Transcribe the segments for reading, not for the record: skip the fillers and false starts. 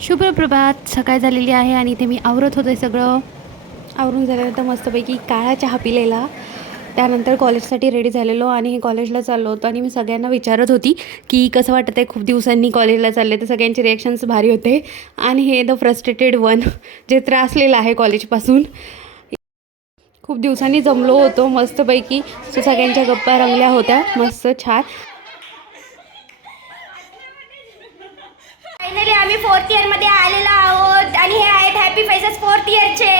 शुभप्रभात. सकाळ झालेली आहे आणि इथे मी आवरत होते. सगळं आवरून झाल्यानंतर मस्तपैकी काळा चहा पिलेला. त्यानंतर कॉलेजसाठी रेडी झालेलो आणि कॉलेजला चाललो होतो आणि मी सगळ्यांना विचारत होती की कसं वाटतं आहे, खूप दिवसांनी कॉलेजला चालले. तर सगळ्यांचे रिॲक्शन्स भारी होते आणि हे द फ्रस्ट्रेटेड वन जे त्रासलेलं आहे कॉलेजपासून. खूप दिवसांनी जमलो होतो मस्तपैकी. सो सगळ्यांच्या गप्पा रंगल्या होत्या मस्त छान. फायनली आम्ही 4th इयर मध्ये आलेलो आहोत आणि हे आहेत हॅपी फेसेस 4th इयरचे.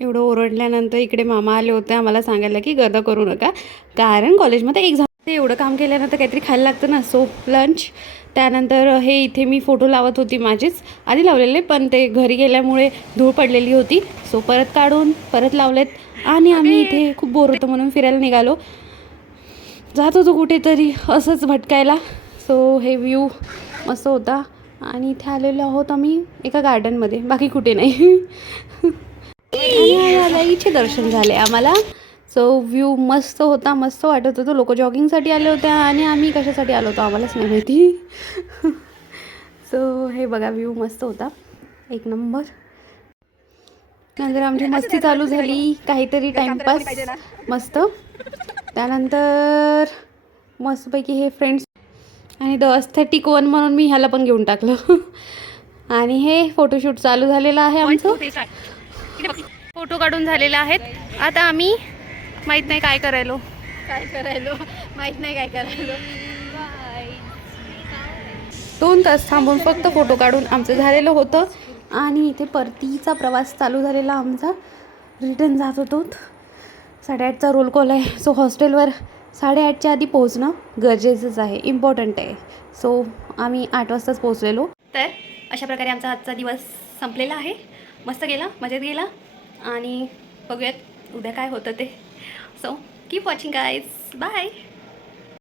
एवढं ओरडल्यानंतर इकडे मामा आले होते आम्हाला सांगायला की गर्द करू नका, कारण कॉलेजमध्ये एक्झाम. ते एवढं काम केल्यानंतर काहीतरी खायला लागतं ना, सो लंच. त्यानंतर हे इथे मी फोटो लावत होती, माझेच आधी लावलेले पण ते घरी गेल्यामुळे धूळ पडलेली होती. सो परत काढून परत लावलेत आणि आम्ही इथे खूप बोर होतं म्हणून फिरायला निघालो. जात होतो कुठेतरी असंच भटकायला. सो हे व्ह्यू मस्त होता आणि इथे आलेलो आहोत आम्ही एका गार्डनमध्ये, बाकी कुठे नाही. आईचे दर्शन झाले आम्हाला. सो व्ह्यू मस्त होता, मस्त वाटत होतं. लोक जॉगिंगसाठी आले होते आणि आम्ही कशासाठी आलो होतो आम्हालाच नाही माहिती. सो हे बघा व्ह्यू मस्त होता, एक नंबर. नंतर आमची मस्ती चालू झाली, काहीतरी टाईमपास मस्त. त्यानंतर मस्तपैकी हे फ्रेंड्स आणि द एस्थेटिक वन म्हणून मी ह्याला पण घेऊन टाकलं. आणि हे फोटोशूट चालू झालेलं आहे आमचं. फोटो काढून झालेले आहेत. आता आम्ही माहीत नाही काय करायलो माहित नाही काय करायलो. 2 तास थांबून फक्त फोटो काढून आमचं झालेलं होतं. आणि इथे परतीचा प्रवास चालू झालेला आमचा. रिटर्न जात होतो. 8:30चा रोल कॉल आहे. सो हॉस्टेलवर 8:30च्या आधी पोहोचणं गरजेचंच आहे, इम्पॉर्टंट आहे. सो आम्ही 8 वाजताच पोहोचलेलो. तर अशा प्रकारे आमचा आजचा दिवस संपलेला आहे. मस्त गेला, मजेत गेला आणि बघूयात उद्या काय होतं ते. So keep watching guys, bye.